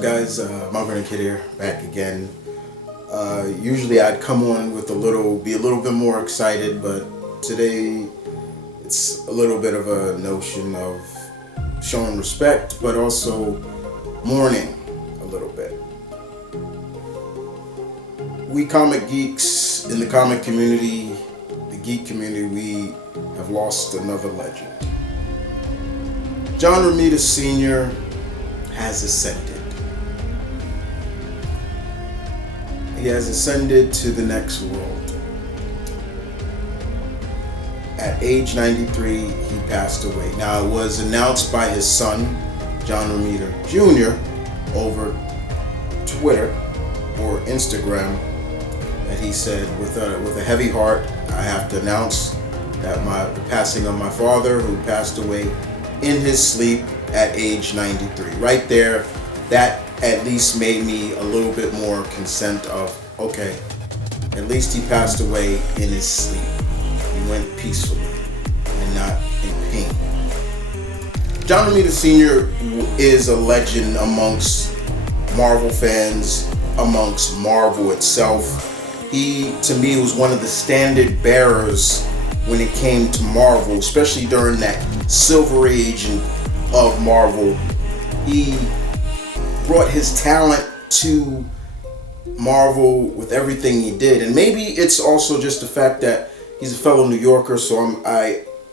up, guys? M.V.K here, back again. Usually I'd come on with be a little bit more excited, but today it's a little bit of a notion of showing respect, but also mourning a little bit. We comic geeks in the comic community, the geek community, we have lost another legend. John Romita Sr. has ascended. He has ascended to the next world. At age 93, he passed away. Now, it was announced by his son, John Romita Jr., over Twitter or Instagram, that he said, with a heavy heart, I have to announce that the passing of my father, who passed away in his sleep at age 93. Right there, that at least made me a little bit more consent of, okay, at least he passed away in his sleep. He went peacefully and not in pain. John Romita Sr. is a legend amongst Marvel fans, amongst Marvel itself. He, to me, was one of the standard bearers when it came to Marvel, especially during that Silver Age of Marvel. He brought his talent to Marvel with everything he did, and maybe it's also just the fact that he's a fellow New Yorker, so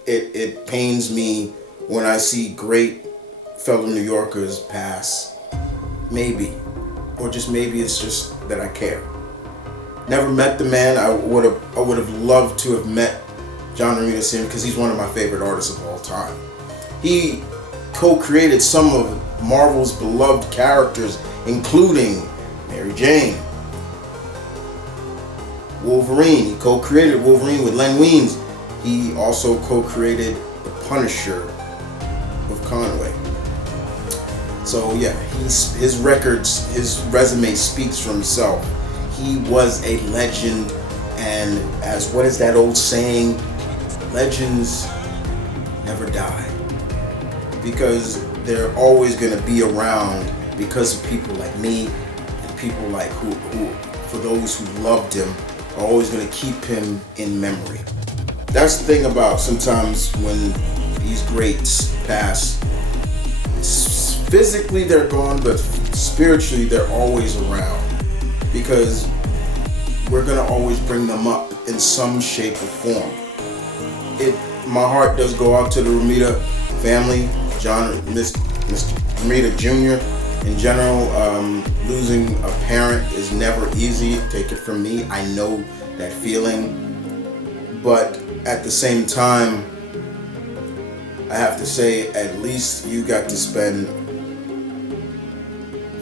it pains me when I see great fellow New Yorkers pass. Maybe, or just maybe it's just that I care. Never met the man. I would have loved to have met John Romita Sr. because he's one of my favorite artists of all time. He co-created some of Marvel's beloved characters, including Mary Jane, Wolverine. He co-created Wolverine with Len Wein. He also co-created The Punisher with Conway. So yeah, his resume speaks for himself. He was a legend, and as what is that old saying? Legends never die, because they're always going to be around because of people like me and people like who for those who loved him, are always going to keep him in memory. That's the thing about sometimes when these greats pass, physically they're gone, but spiritually they're always around, because we're going to always bring them up in some shape or form. My heart does go out to the Romita family, Mr. Romita Jr. in general. Losing a parent is never easy. Take it from me, I know that feeling. But at the same time, I have to say, at least you got to spend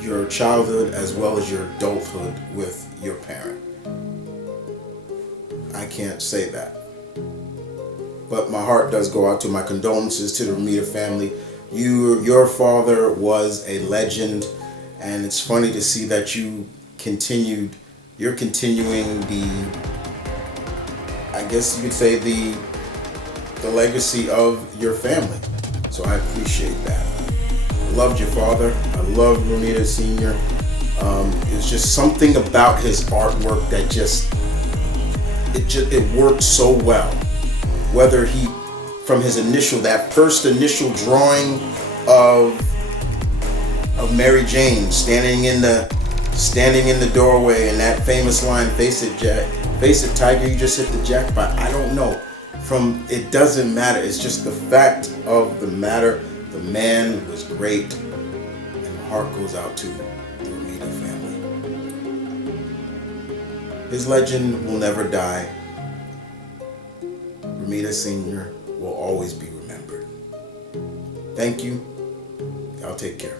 your childhood as well as your adulthood with your parent. I can't say that. But my heart does go out to my condolences to the Romita family. Your father was a legend, and it's funny to see that you're continuing I guess you could say the legacy of your family. So I appreciate that. I loved your father. I love Romita Sr. It's just something about his artwork that it worked so well. Whether he, from that first initial drawing of Mary Jane standing in the doorway, and that famous line, "Face it, tiger, you just hit the jackpot." I don't know. It doesn't matter. It's just the fact of the matter. The man was great, and my heart goes out to the Romita family. His legend will never die. Romita Sr. will always be remembered. Thank you. Y'all take care.